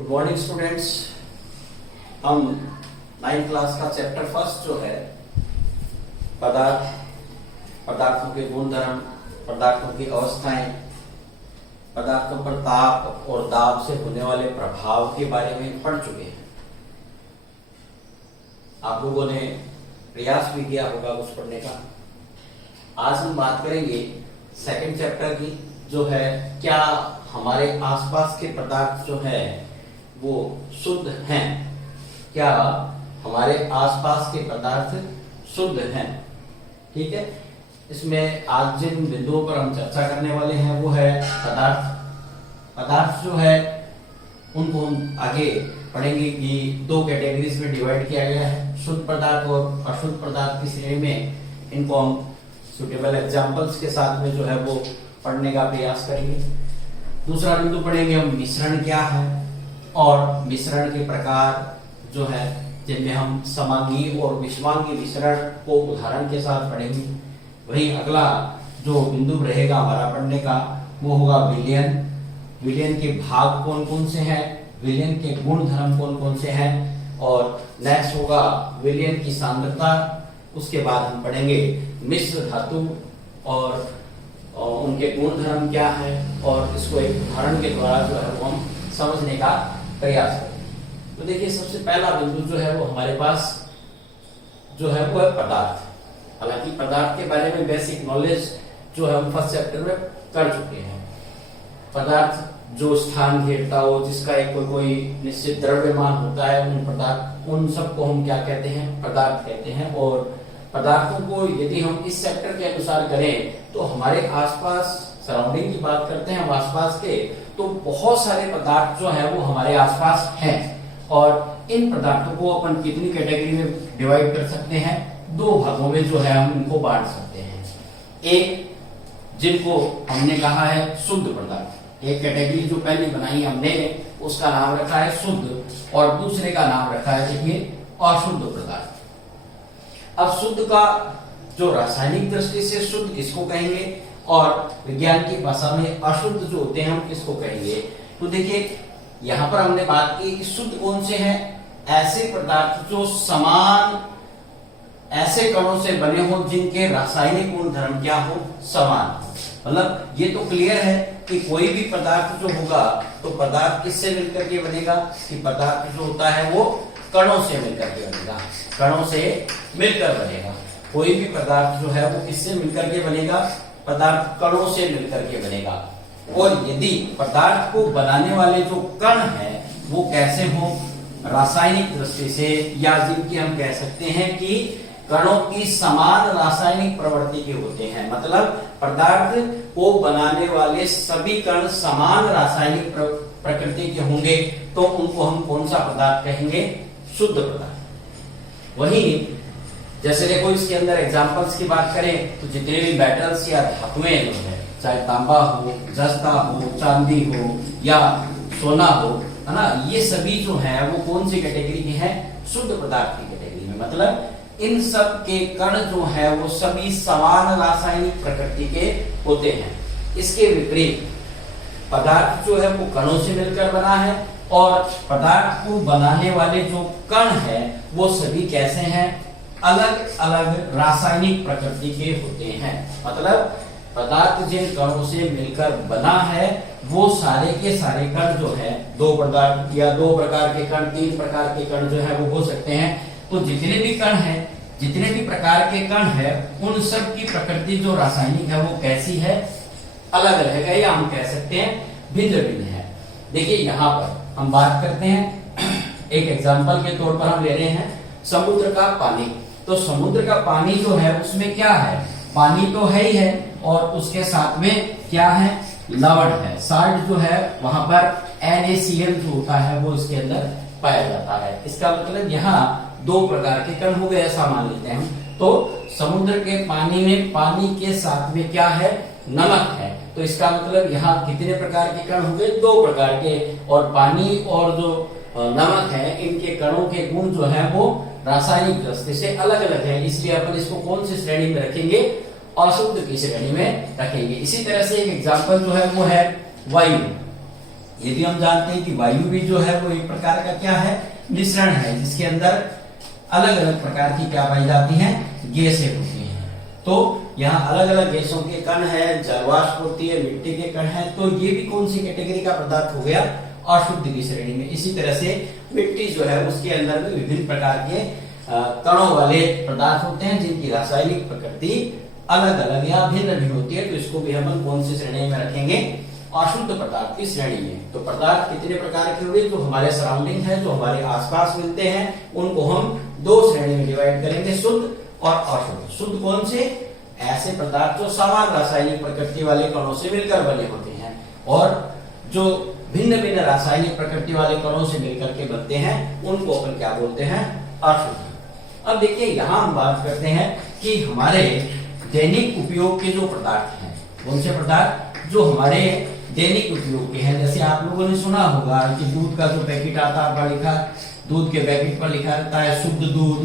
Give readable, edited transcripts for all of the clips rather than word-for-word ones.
Good morning students. हम 9th class का chapter first जो है पदार्थ, पदार्थों के गुणधर्म, पदार्थों की अवस्थाएं, पदार्थों पर ताप और दाब से होने वाले प्रभाव के बारे में पढ़ चुके हैं। आप लोगों ने प्रयास भी किया होगा कुछ पढ़ने का। आज हम बात करेंगे सेकंड चैप्टर की, जो है क्या हमारे आसपास के पदार्थ जो है वो शुद्ध हैं, क्या हमारे आसपास के पदार्थ शुद्ध हैं। ठीक है, इसमें आज जिन बिंदुओं पर हम चर्चा करने वाले हैं वो है पदार्थ जो है उनको हम आगे पढ़ेंगे कि दो कैटेगरीज में डिवाइड किया गया है, शुद्ध पदार्थ और अशुद्ध पदार्थ की श्रेणी में। इनको हम सुटेबल एग्जांपल्स के साथ में जो है वो पढ़ने का प्रयास करेंगे। दूसरा बिंदु पढ़ेंगे हम मिश्रण क्या है और मिश्रण के प्रकार जो है जिनमें हम समांगी और विषमांगी मिश्रण को उदाहरण के साथ पढ़ेंगे। वहीं अगला जो बिंदु रहेगा हमारा पढ़ने का वो होगा विलयन। विलयन के भाग कौन कौन से हैं, विलयन के गुण धर्म कौन कौन से हैं, और नेक्स्ट होगा विलयन की सांद्रता। उसके बाद हम पढ़ेंगे मिश्र धातु और उनके गुण धर्म क्या है, और इसको एक उदाहरण के द्वारा जो है वो हम समझने का प्रयास करेंगे। तो देखिए, सबसे पहला बिंदु जो है वो हमारे पास जो है वो है पदार्थ। हालांकि पदार्थ के बारे में बेसिक नॉलेज जो है हम फर्स्ट चैप्टर में कर चुके हैं। पदार्थ जो स्थान घेरता हो, जिसका एक कोई निश्चित द्रव्यमान होता है, उन पदार्थ, उन सबको हम क्या कहते हैं, पदार्थ कहते हैं। और पदार्थों को यदि हम इस चैप्टर के अनुसार करें तो हमारे आसपास सराउंडिंग की बात करते हैं हम आसपास के, तो बहुत सारे पदार्थ जो है वो हमारे आसपास हैं। और इन पदार्थों को अपन कितनी कैटेगरी में डिवाइड कर सकते हैं, दो भागों में जो है हम इनको बांट सकते हैं। एक जिनको हमने कहा है शुद्ध पदार्थ, एक कैटेगरी जो पहली बनाई हमने उसका नाम रखा है शुद्ध, और दूसरे का नाम रखा है देखिए अशुद्ध पदार्थ। अब शुद्ध का जो रासायनिक दृष्टि से शुद्ध किसको कहेंगे और विज्ञान की भाषा में अशुद्ध जो होते हैं हम किसको कहेंगे। तो देखिए, यहां पर हमने बात की कि शुद्ध कौन से हैं, ऐसे पदार्थ जो समान ऐसे कणों से बने हो जिनके रासायनिक गुण धर्म क्या हो, समान। मतलब ये तो क्लियर है कि कोई भी पदार्थ जो होगा तो पदार्थ किससे मिलकर के बनेगा, कि पदार्थ जो होता है वो कणों से मिलकर के बनेगा, कणों से मिलकर बनेगा। कोई भी पदार्थ जो है वो किससे मिलकर के बनेगा, पदार्थ कणों से मिलकर के बनेगा। और यदि पदार्थ को बनाने वाले जो कण हैं वो कैसे हो, रासायनिक दृष्टि से, या जिनकी हम कह सकते हैं कि कणों की समान रासायनिक प्रवृत्ति के होते हैं। मतलब पदार्थ को बनाने वाले सभी कण समान रासायनिक प्रकृति के होंगे तो उनको हम कौन सा पदार्थ कहेंगे, शुद्ध पदार्थ। वहीं जैसे देखो, इसके अंदर एग्जांपल्स की बात करें तो जितने भी मेटल्स या धातुएं जो है, चाहे तांबा हो, जस्ता हो, चांदी हो या सोना हो, है ना, ये सभी जो है वो कौन सी कैटेगरी के हैं, शुद्ध पदार्थ की कैटेगरी में। मतलब इन सब के कण जो है वो सभी समान रासायनिक प्रकृति के होते हैं। इसके विपरीत पदार्थ जो है वो कणों से मिलकर बना है, और पदार्थ को बनाने वाले जो कण है वो सभी कैसे हैं, अलग अलग रासायनिक प्रकृति के होते हैं। मतलब पदार्थ जिन कणों से मिलकर बना है वो सारे के सारे कण जो है, दो पदार्थ या दो प्रकार के कण, तीन प्रकार के कण जो है वो हो सकते हैं। तो जितने भी कण हैं, जितने भी प्रकार के कण है, उन सब की प्रकृति जो रासायनिक है वो कैसी है, अलग अलग है, या हम कह सकते हैं भिन्न भिन्न है। देखिए, यहाँ पर हम बात करते हैं, एक एग्जाम्पल के तौर पर हम ले रहे हैं समुद्र का पानी। तो समुद्र का पानी जो है उसमें क्या है, पानी तो है ही है, और उसके साथ में क्या है, लवण है, साल्ट जो है, वहां पर NaCl जो होता है वो इसके अंदर पाया जाता है। इसका मतलब यहाँ दो प्रकार के कण हो गए, ऐसा मान लेते हैं हम। तो समुद्र के पानी में पानी के साथ में क्या है, नमक है। तो इसका मतलब यहाँ कितने प्रकार के कण हो गए, दो प्रकार के। और पानी और जो नमक है, इनके कणों के गुण जो है वो रासायनिक दृष्टि से अलग अलग है, इसलिए अपन इसको कौन सी श्रेणी में रखेंगे, अशुद्ध की श्रेणी में रखेंगे। इसी तरह से एक एग्जाम्पल जो है वो है वायु। ये भी हम जानते हैं कि वायु भी जो है वो एक प्रकार का क्या है, मिश्रण है, जिसके अंदर अलग अलग प्रकार की क्या पाई जाती हैं, गैसें होती हैं। तो यहाँ अलग अलग गैसों के कण है, जलवाष्प होती है, मिट्टी के कण है, तो ये भी कौन सी कैटेगरी का पदार्थ हो गया, अशुद्ध की श्रेणी में। इसी तरह से मिट्टी जो है उसके अंदर भी विभिन्न प्रकार के कणों वाले पदार्थ होते हैं जिनकी रासायनिक प्रकृति अलग अलग या भिन्न भी होती है, तो इसको भी हम कौन सी श्रेणी में रखेंगे, अशुद्ध पदार्थ की श्रेणी में। तो पदार्थ कितने प्रकार के हुए, जो हमारे सराउंडिंग है, जो हमारे आसपास मिलते हैं, उनको हम दो श्रेणी में डिवाइड करेंगे, शुद्ध और अशुद्ध। शुद्ध कौन से, ऐसे पदार्थ जो समान रासायनिक प्रकृति वाले कणों से मिलकर बने होते हैं, और जो भिन्न भिन्न रासायनिक प्रकृति वाले कणों से मिलकर के बनते हैं उनको अपन क्या बोलते हैं, अशुद्ध। अब देखिए यहाँ हम बात करते हैं कि हमारे दैनिक उपयोग के जो पदार्थ हैं, कौन से पदार्थ जो हमारे दैनिक उपयोग के हैं। जैसे आप लोगों ने सुना होगा कि दूध का जो पैकेट आता है, लिखा दूध के पैकेट पर लिखा रहता है शुद्ध दूध,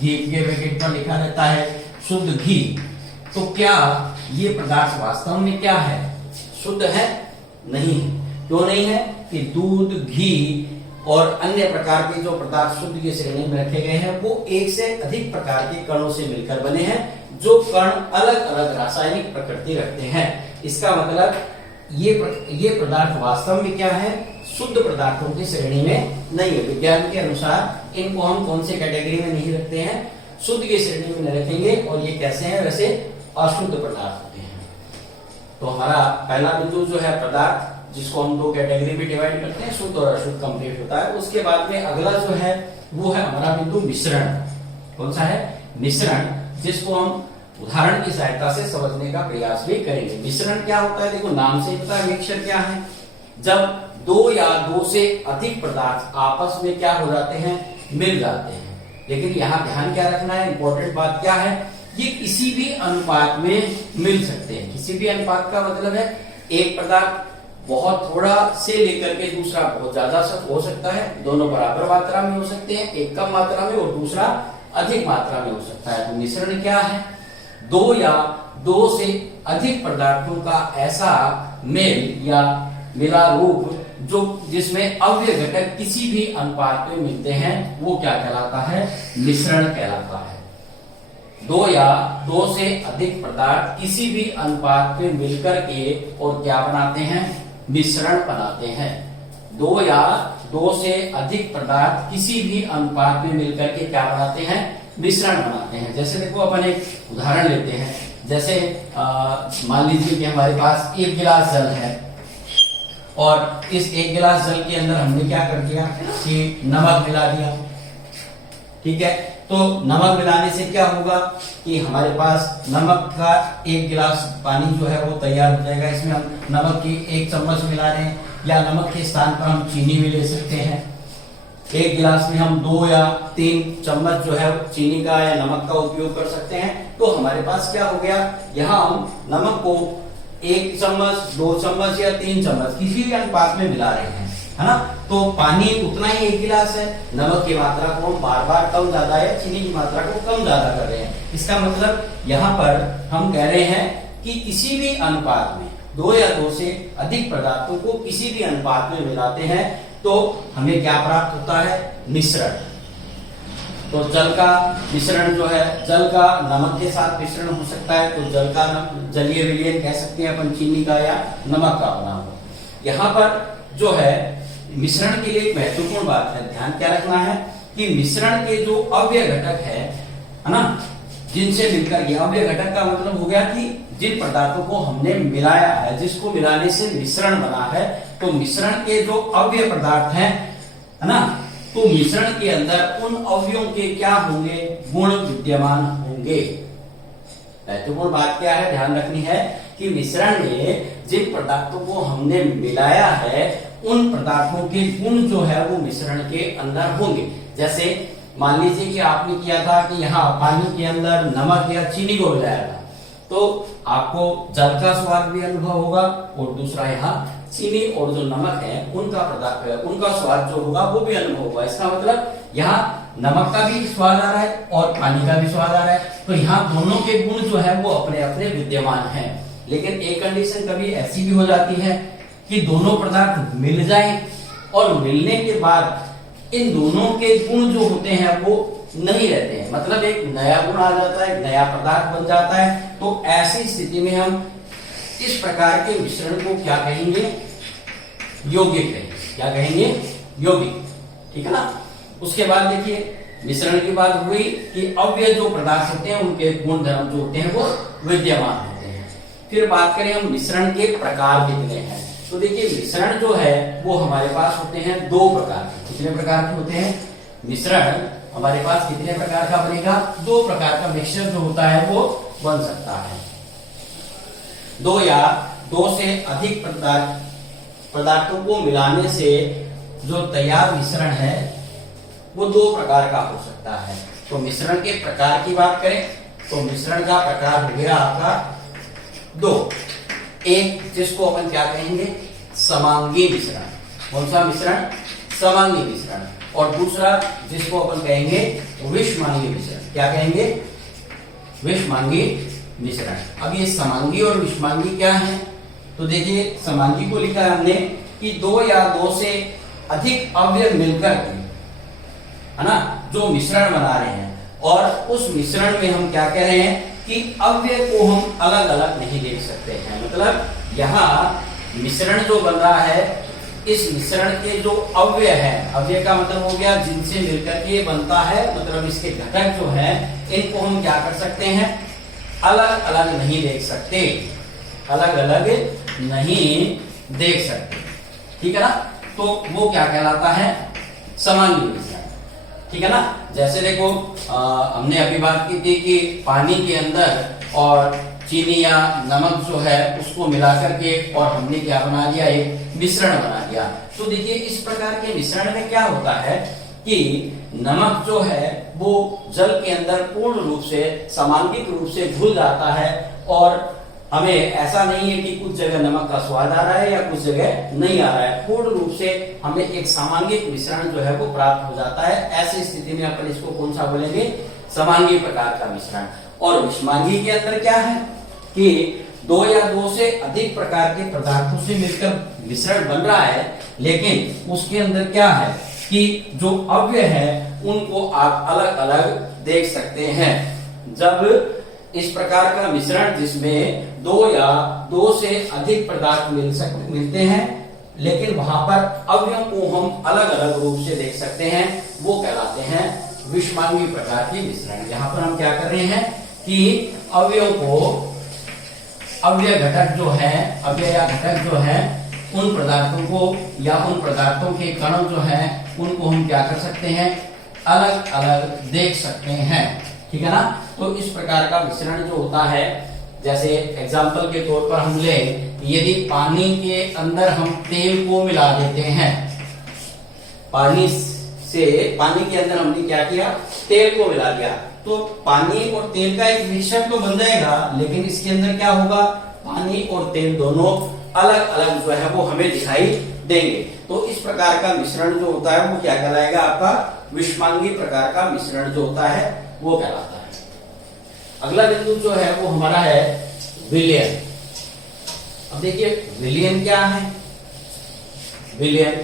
घी के पैकेट पर लिखा रहता है शुद्ध घी। तो क्या ये पदार्थ वास्तव में क्या है, शुद्ध है? नहीं है। क्यों नहीं है? कि दूध, घी और अन्य प्रकार के जो पदार्थ शुद्ध की श्रेणी में रखे गए हैं वो एक से अधिक प्रकार के कणों से मिलकर बने हैं, जो कण अलग अलग रासायनिक प्रकृति रखते हैं। इसका मतलब ये पदार्थ वास्तव में क्या है, शुद्ध पदार्थों की श्रेणी में नहीं है। विज्ञान के अनुसार इनको हम कौन से कैटेगरी में नहीं रखते हैं, शुद्ध की श्रेणी में नहीं रखेंगे। और ये कैसे हैं, वैसे अशुद्ध पदार्थ होते हैं। तो हमारा पहला बिंदु जो है पदार्थ, जिसको हम दो कैटेगरी में डिवाइड करते हैं, शुद्ध और अशुद्ध, कंप्लीट होता है। उसके बाद में अगला जो है वो है हमारा बिंदु मिश्रण। कौन सा है, मिश्रण, जिसको हम उदाहरण की सहायता से समझने का प्रयास भी करेंगे। मिश्रण क्या होता है, देखो नाम से ही पता है मिक्सचर क्या है। जब दो या दो से अधिक पदार्थ आपस में क्या हो जाते हैं, मिल जाते हैं। लेकिन यहाँ ध्यान क्या रखना है, इंपॉर्टेंट बात क्या है, ये किसी भी अनुपात में मिल सकते हैं। किसी भी अनुपात का मतलब है एक पदार्थ बहुत थोड़ा से लेकर के दूसरा बहुत ज्यादा हो सकता है, दोनों बराबर मात्रा में हो सकते हैं, एक कम मात्रा में और दूसरा अधिक मात्रा में हो सकता है। तो मिश्रण क्या है, दो या दो से अधिक पदार्थों का ऐसा मेल या मिला रूप जो जिसमें अव्यय घटक किसी भी अनुपात में मिलते हैं, वो क्या कहलाता है, मिश्रण कहलाता है। दो या दो से अधिक पदार्थ किसी भी अनुपात में मिलकर के और क्या बनाते हैं, मिश्रण बनाते हैं। दो या दो से अधिक पदार्थ किसी भी अनुपात में मिलकर के क्या बनाते हैं, मिश्रण बनाते हैं। जैसे देखो अपन एक उदाहरण लेते हैं। जैसे मान लीजिए कि हमारे पास एक गिलास जल है और इस एक गिलास जल के अंदर हमने क्या कर दिया कि नमक मिला दिया। ठीक है, तो नमक मिलाने से क्या होगा कि हमारे पास नमक का एक गिलास पानी जो है वो तैयार हो जाएगा। इसमें हम नमक की एक चम्मच मिला रहे हैं, या नमक के स्थान पर हम चीनी भी ले सकते हैं। एक गिलास में हम 2 या 3 चम्मच जो है चीनी का या नमक का उपयोग कर सकते हैं। तो हमारे पास क्या हो गया, यहाँ हम नमक को 1 चम्मच, 2 चम्मच या 3 चम्मच किसी भी अनुपात में मिला रहे हैं, है ना। तो पानी उतना ही एक गिलास है, नमक की मात्रा को हम बार बार कम ज्यादा या चीनी की मात्रा को कम ज्यादा कर रहे हैं। इसका मतलब यहाँ पर हम कह रहे हैं कि किसी भी अनुपात में दो या दो से अधिक पदार्थों को किसी भी अनुपात में मिलाते हैं तो हमें क्या प्राप्त होता है, मिश्रण। तो जल का मिश्रण जो है, जल का नमक के साथ मिश्रण हो सकता है, तो जल का जलीय विलयन कह सकते हैं अपन, चीनी का या नमक का बना हुआ। यहाँ पर जो है मिश्रण के लिए एक महत्वपूर्ण बात है, ध्यान क्या रखना है कि मिश्रण के जो अव्यय घटक है ना, जिनसे मिलकर ये अव्यय घटक का मतलब हो गया कि जिन पदार्थों को हमने मिलाया है, जिसको मिलाने से मिश्रण बना है, तो मिश्रण के जो अव्यय पदार्थ हैं, है ना, तो मिश्रण के अंदर उन अवयवों के क्या होंगे, गुण विद्यमान होंगे। महत्वपूर्ण बात क्या है, ध्यान रखनी है कि मिश्रण में जिन पदार्थों को हमने मिलाया है उन पदार्थों के गुण जो है वो मिश्रण के अंदर होंगे। जैसे मान लीजिए कि आपने किया था कि यहाँ पानी के अंदर नमक या चीनी को मिलाया था, तो आपको जल का स्वाद भी अनुभव होगा और दूसरा यहाँ चीनी और जो नमक है उनका स्वाद जो होगा वो भी अनुभव होगा। इसका मतलब यहाँ नमक का भी स्वाद आ रहा है और पानी का भी स्वाद आ रहा है, तो यहाँ दोनों के गुण जो है वो अपने अपने विद्यमान हैं। लेकिन एक कंडीशन कभी ऐसी भी हो जाती है कि दोनों पदार्थ मिल जाएं और मिलने के बाद इन दोनों के गुण जो होते हैं वो नहीं रहते हैं, मतलब एक नया गुण आ जाता है, एक नया पदार्थ बन जाता है। तो ऐसी स्थिति में हम इस प्रकार के मिश्रण को क्या कहेंगे? यौगिक कहेंगे। क्या कहेंगे? यौगिक। ठीक है ना। उसके बाद देखिए मिश्रण की बात हुई कि अव्यय जो पदार्थ होते हैं उनके गुण धर्म जो होते हैं वो विद्यमान होते हैं। फिर बात करें हम मिश्रण के प्रकार कितने हैं, तो देखिए मिश्रण जो है वो हमारे पास होते हैं दो प्रकार के। कितने प्रकार के होते हैं? मिश्रण हमारे पास कितने प्रकार का बनेगा? दो प्रकार का मिक्सचर जो होता है वो बन सकता है। दो या दो से अधिक पदार्थों को मिलाने से जो तैयार मिश्रण है वो दो प्रकार का हो सकता है। तो मिश्रण के प्रकार की बात करें तो मिश्रण का प्रकार हो गया आपका दो। एक जिसको अपन क्या कहेंगे? समांगी मिश्रण। कौन सा मिश्रण? समांगी मिश्रण। और दूसरा जिसको अपन कहेंगे विषमांगी मिश्रण। क्या कहेंगे? विषमांगी मिश्रण। अब ये समांगी और विषमांगी क्या है? तो देखिए समांगी को लिखा है हमने कि दो या दो से अधिक अवयव मिलकर है ना जो मिश्रण बना रहे हैं, और उस मिश्रण में हम क्या कह रहे हैं कि अवयव को हम अलग अलग नहीं देख सकते हैं। मतलब यहाँ मिश्रण जो बन रहा है, इस मिश्रण के जो अवयव है, अवयव का मतलब हो गया जिनसे मिलकर के बनता है, मतलब इसके घटक जो है इनको हम क्या कर सकते हैं? अलग अलग नहीं देख सकते, अलग अलग नहीं देख सकते। ठीक है ना। तो वो क्या कहलाता है? समांगी मिश्रण। ठीक है ना। जैसे देखो हमने अभी बात की थी कि पानी के अंदर और चीनी या नमक जो है उसको मिला करके और हमने क्या बना लिया? एक मिश्रण बना लिया। तो देखिए इस प्रकार के मिश्रण में क्या होता है कि नमक जो है वो जल के अंदर पूर्ण रूप से समांगिक रूप से घुल जाता है, और हमें ऐसा नहीं है कि कुछ जगह नमक का स्वाद आ रहा है या कुछ जगह नहीं आ रहा है। पूर्ण रूप से हमें एक सामांगिक मिश्रण जो है वो प्राप्त हो जाता है। ऐसी स्थिति में अपन इसको कौन सा बोलेंगे? समांगी प्रकार का मिश्रण। और विषमांगी के अंदर क्या है कि दो या दो से अधिक प्रकार के पदार्थों से मिलकर मिश्रण बन रहा है, लेकिन उसके अंदर क्या है कि जो अवयव है उनको आप अलग अलग देख सकते हैं। जब इस प्रकार का मिश्रण जिसमें दो या दो से अधिक पदार्थ मिलते हैं, लेकिन वहां पर अवयव को हम अलग अलग रूप से देख सकते हैं, वो कहलाते हैं विषमांगी प्रकार के मिश्रण। यहाँ पर हम क्या कर रहे हैं कि अवयव को, अवयव घटक जो है, अवयव या घटक जो है, उन पदार्थों को या उन पदार्थों के कण जो है उनको हम क्या कर सकते हैं? अलग अलग देख सकते हैं। ठीक है ना। तो इस प्रकार का मिश्रण जो होता है, जैसे एग्जाम्पल के तौर पर हम ले, यदि पानी के अंदर हम तेल को मिला देते हैं, पानी के अंदर हमने क्या किया? तेल को मिला दिया, तो पानी और तेल का एक मिश्रण तो बन जाएगा, लेकिन इसके अंदर क्या होगा? पानी और तेल दोनों अलग अलग जो है वो हमें दिखाई देंगे। तो इस प्रकार का मिश्रण जो होता है वो क्या कहलाएगा? आपका विषमांगी प्रकार का मिश्रण जो होता है वो कहलाता है। अगला बिंदु जो है वो हमारा है विलयन। अब देखिए विलयन क्या है? विलयन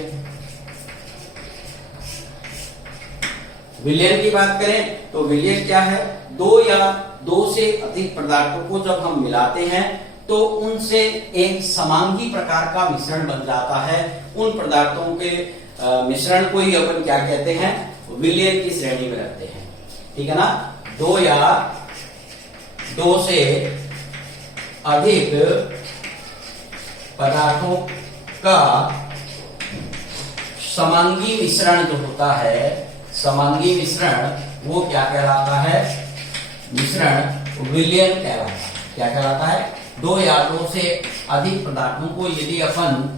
की बात करें तो विलयन क्या है? दो या दो से अधिक पदार्थों को जब हम मिलाते हैं तो उनसे एक समांगी प्रकार का मिश्रण बन जाता है। उन पदार्थों के मिश्रण को ही अपन क्या कहते हैं? विलयन की श्रेणी में रखते हैं। ठीक है ना। दो या दो से अधिक पदार्थों का समांगी मिश्रण जो होता है, समांगी मिश्रण वो क्या कहलाता है? मिश्रण विलयन कहलाता है। क्या कहलाता है? दो या दो से अधिक पदार्थों को यदि अपन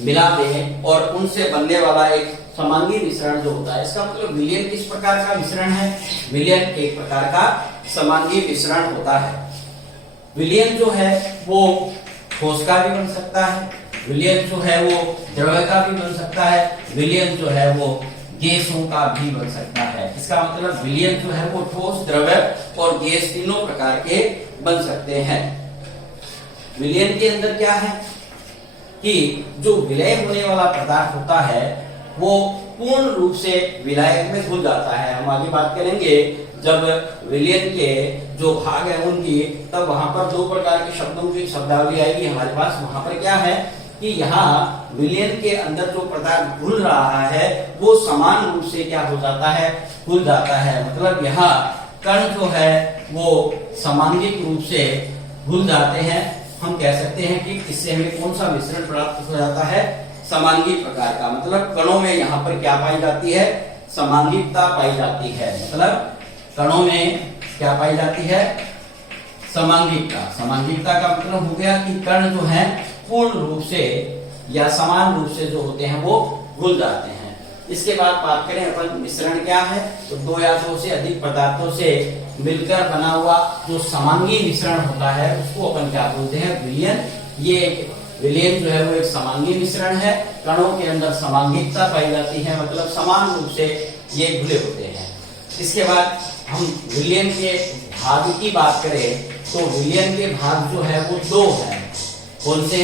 मिला दें और उनसे बनने वाला एक समांगी मिश्रण जो होता है, इसका मतलब विलयन किस प्रकार का मिश्रण है? विलयन एक प्रकार का समांगी मिश्रण होता है। विलयन जो है वो ठोस का भी बन सकता है, विलयन जो है वो द्रव्य का भी बन सकता है, विलयन जो है वो गैसों का भी बन सकता है। इसका मतलब विलयन जो है वो ठोस, द्रव्य और गैस तीनों प्रकार के बन सकते हैं। विलयन के अंदर क्या है कि जो विलय होने वाला पदार्थ होता है वो पूर्ण रूप से विलायक में घुल जाता है। हम आगे बात करेंगे जब विलयन के जो भाग है उनकी, तब वहां पर दो प्रकार के शब्दों की शब्दावली आएगी हमारे पास। वहां पर क्या है कि यहाँ विलयन के अंदर जो पदार्थ घुल रहा है वो समान रूप से क्या हो जाता है, घुल जाता है। मतलब यहाँ कण जो है वो समांगिक रूप से घुल जाते हैं। हम कह सकते हैं कि इससे हमें कौन सा मिश्रण प्राप्त हो जाता है, समांगिक प्रकार का। मतलब कणों में यहाँ पर क्या पाई जाती है, समांगिकता पाई जाती है। मतलब कणों में क्या पाई जाती है, समांगिकता। समांगिकता का मतलब हो गया कि कण जो है पूर्ण रूप से या समान रूप से जो होते हैं वो घुल जाते हैं। इसके बाद बात करें अपन मिश्रण क्या है, तो दो या दो से अधिक पदार्थों से मिलकर बना हुआ जो समांगी मिश्रण होता है उसको अपन क्या बोलते हैं, विलयन। ये विलयन जो है वो एक समांगी मिश्रण है। कणों के अंदर समांगिकता पाई जाती है, मतलब समान रूप से ये घुले होते हैं। इसके बाद हम विलयन के भाग की बात करें तो विलयन के भाग जो है वो दो है। कौन से,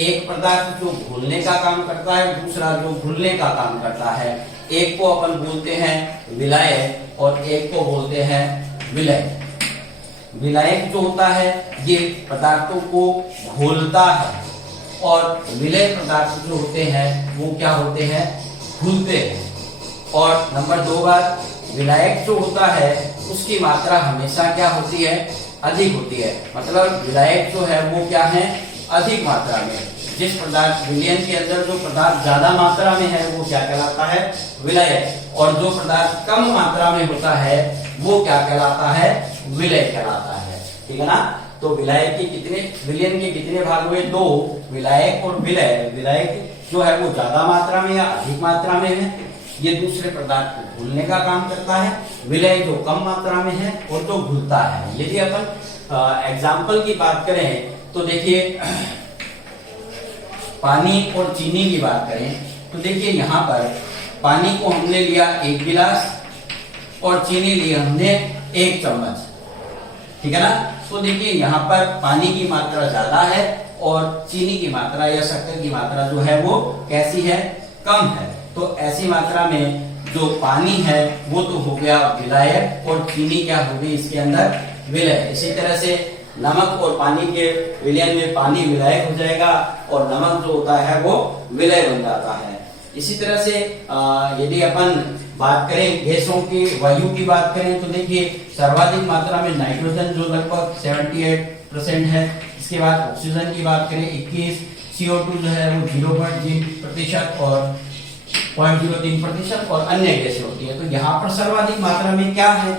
एक पदार्थ जो घुलने का काम करता है, दूसरा जो घुलने का काम करता है। एक को अपन बोलते हैं विलायक और एक को बोलते हैं विलय। विलायक जो होता है ये पदार्थों को घोलता है और विलय पदार्थ जो होते हैं वो क्या होते हैं, घुलते हैं। और नंबर दो बार विलायक जो होता है उसकी मात्रा हमेशा क्या होती है, अधिक होती है। मतलब विलायक जो है वो क्या है, अधिक मात्रा में। जिस पदार्थ विलयन के अंदर जो पदार्थ ज्यादा मात्रा में है वो क्या कहलाता है, विलायक। और जो पदार्थ कम मात्रा में होता है वो क्या कहलाता है, विलय कहलाता है। ठीक है ना। तो विलायक के कितने, विलयन के कितने भाग हुए, दो, विलायक और विलय। विलायक जो है वो ज्यादा मात्रा में या अधिक मात्रा में है, ये दूसरे पदार्थ को घुलने का काम करता है। विलय जो कम मात्रा में है और जो घुलता है। यदि अपन एग्जाम्पल की बात करें तो देखिए पानी और चीनी की बात करें तो देखिए यहाँ पर पानी को हमने लिया 1 गिलास और चीनी ली हमने 1 चम्मच। ठीक है ना। तो देखिए यहाँ पर पानी की मात्रा ज्यादा है और चीनी की मात्रा या शक्कर की मात्रा जो है वो कैसी है, कम है। तो ऐसी मात्रा में जो पानी है वो तो हो गया विलायक और चीनी क्या हो गई इसके अंदर, विलय। इसी तरह से नमक और पानी के विलयन में पानी विलायक हो जाएगा और नमक जो होता है वो विलय बन जाता है। इसी तरह से यदि अपन बात करें गैसों की, वायु की बात करें तो देखिए सर्वाधिक मात्रा में नाइट्रोजन जो लगभग 78% है। इसके बाद ऑक्सीजन की बात करें 21, CO2 जो है वो 0.3% और 0.03% और अन्य गैसें होती है। तो यहाँ पर सर्वाधिक मात्रा में क्या है,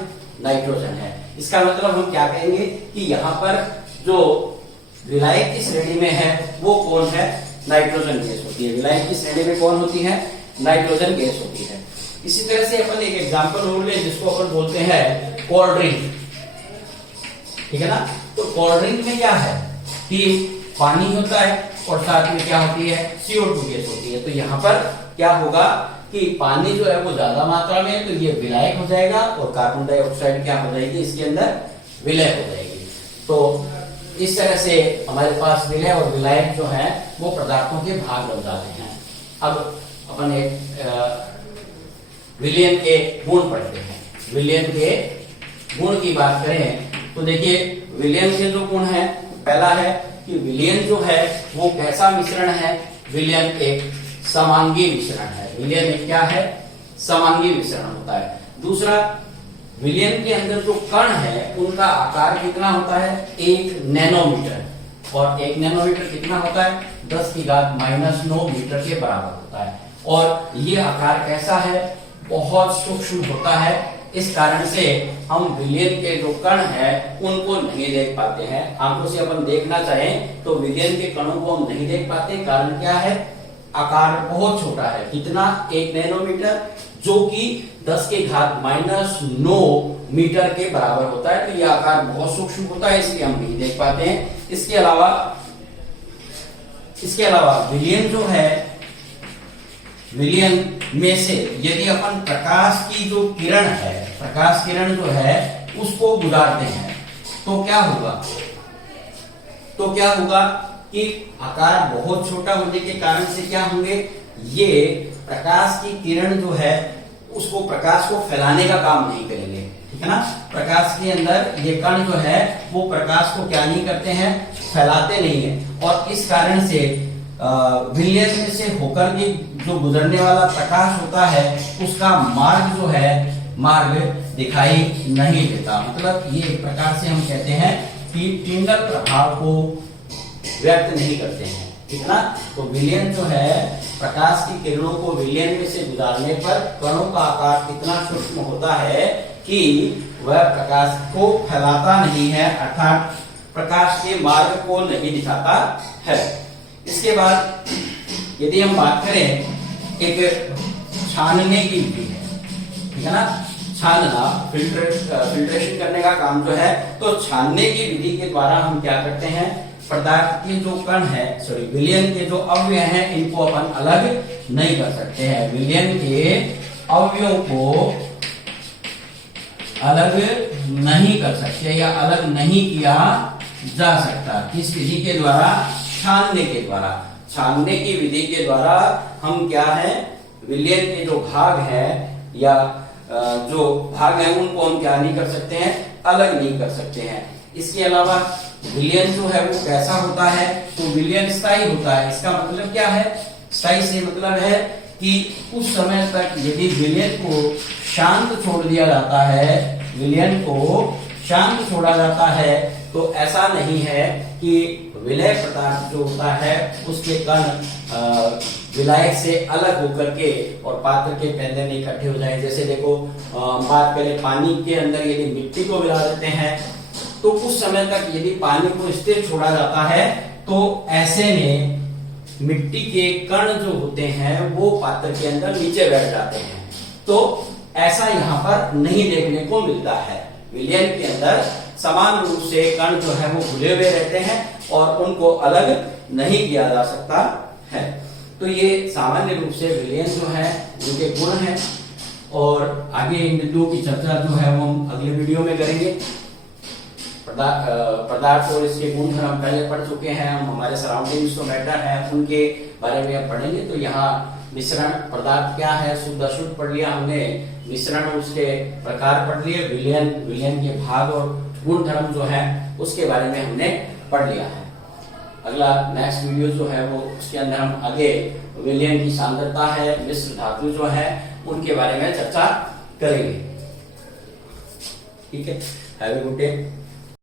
नाइट्रोजन है। इसका मतलब हम क्या कहेंगे कि यहाँ पर जो विलायक की श्रेणी में है वो कौन है, नाइट्रोजन गैस होती है। विलायक की श्रेणी में कौन होती है, नाइट्रोजन गैस होती है। इसी तरह से अपन एक एग्जांपल और ले जिसको अपन बोलते हैं कोल्ड ड्रिंक। ठीक है ना। तो कोल्ड ड्रिंक में क्या है कि पानी होता है और साथ में क्या होती है, CO2 गैस होती है। तो यहाँ पर क्या होगा कि पानी जो है वो ज्यादा मात्रा में है तो ये विलायक हो जाएगा और कार्बन डाइऑक्साइड क्या हो जाएगी, इसके अंदर विलय हो जाएगी। तो इस तरह से हमारे पास विलय और विलायक जो है वो पदार्थों के भाग बन जाते हैं। अब अपन एक विलयन के गुण पढ़ते हैं। विलयन के गुण की बात करें तो देखिए विलयन के जो गुण है, पहला है कि विलयन जो है वो कैसा मिश्रण है, विलयन एक समांगी मिश्रण है। विलयन एक क्या है, समांगी मिश्रण होता है। दूसरा, विलयन के अंदर जो कण है उनका आकार कितना होता है, 1 नैनोमीटर। और 1 नैनोमीटर कितना होता है, 10⁻⁻9 मीटर के बराबर होता है। और ये आकार कैसा है, बहुत सूक्ष्म होता है। इस कारण से हम विलयन के जो कण है उनको नहीं देख पाते हैं। आंखों से अपन देखना चाहें तो विलयन के कणों को हम नहीं देख पाते। कारण क्या है, आकार बहुत छोटा है। कितना, 1 नैनोमीटर, जो कि 10⁻⁹ मीटर के बराबर होता है। तो यह आकार बहुत सूक्ष्म होता है, इसलिए हम नहीं देख पाते हैं। इसके अलावा विलयन जो है, विलयन में से यदि अपन प्रकाश की जो किरण है, प्रकाश किरण जो है उसको गुजारते हैं तो क्या होगा, कि आकार बहुत छोटा होने के कारण से क्या होंगे, ये प्रकाश की किरण जो है उसको, प्रकाश को फैलाने का काम नहीं करेंगे, ठीक है ना। प्रकाश के अंदर ये कण जो है वो प्रकाश को क्या नहीं करते हैं, फैलाते नहीं है, और इस कारण से विलयन में से होकर के जो गुजरने वाला प्रकाश होता है उसका मार्ग जो है, मार्ग दिखाई नहीं देता। मतलब ये एक प्रकार से हम कहते हैं कि टिंडल प्रभाव को व्यक्त नहीं करते हैं, ठीक है ना। तो विलयन जो है, प्रकाश की किरणों को विलयन में से गुजारने पर कणों का आकार इतना सूक्ष्म होता है कि वह प्रकाश को फैलाता नहीं है, अर्थात प्रकाश के मार्ग को नहीं दिखाता है। इसके बाद यदि हम बात करें एक छानने की विधि है, ठीक है ना। छानना, फिल्ट्रेशन करने का काम जो है, तो छानने की विधि के द्वारा हम क्या करते हैं, पदार्थ के जो कण है, विलयन के जो अवयव हैं, इनको अपन अलग नहीं कर सकते हैं। विलयन के अवयवों को अलग नहीं कर सकते या अलग नहीं किया जा सकता। किस विधि के द्वारा, छानने के द्वारा। छानने की विधि के द्वारा हम क्या है, विलयन के जो भाग है या जो भाग है उनको हम क्या नहीं कर सकते हैं, अलग नहीं कर सकते हैं। इसके अलावा विलयन जो है वो कैसा होता है, तो विलयन स्थायी होता है। इसका मतलब क्या है, स्थायी से मतलब है कि उस समय तक यदि विलयन को शांत छोड़ दिया जाता है, विलयन को शांत छोड़ा जाता है, तो ऐसा नहीं है कि विलय पदार्थ जो होता है उसके कण विलायक से अलग होकर के और पात्र के केंद्र में इकट्ठे हो जाए। जैसे देखो, बात करें पानी के अंदर यदि मिट्टी को मिला देते हैं तो उस समय तक यदि पानी को स्थिर छोड़ा जाता है तो ऐसे में मिट्टी के कण जो होते हैं वो पात्र के अंदर नीचे बैठ जाते हैं। तो ऐसा यहाँ पर नहीं देखने को मिलता है। विलयन के अंदर समान रूप से कण जो है वो घुले हुए रहते हैं और उनको अलग नहीं किया जा सकता है। तो ये सामान्य रूप से विलयन जो है उनके गुण हैं, और आगे इन बिंदुओं की चर्चा जो है वो हम अगले वीडियो में करेंगे। पदार्थ और इसके गुण हम पहले पढ़ चुके हैं, हम हमारे सराउंडिंग्स जो मैटर है उनके बारे में अब पढ़ेंगे। तो यहाँ मिश्रण पदार्थ क्या है, शुद्ध अशुद्ध पढ़ लिया हमने, मिश्रण उसके प्रकार पढ़ लिए, विलयन के भाग और गुण धर्म जो है उसके बारे में हमने पढ़ लिया है। अगला नेक्स्ट वीडियो जो है वो उसके अंदर हम आगे विलयन की सांद्रता है, मिश्र धातु जो है उनके बारे में चर्चा करेंगे। ठीक है, हैव अ गुड डे।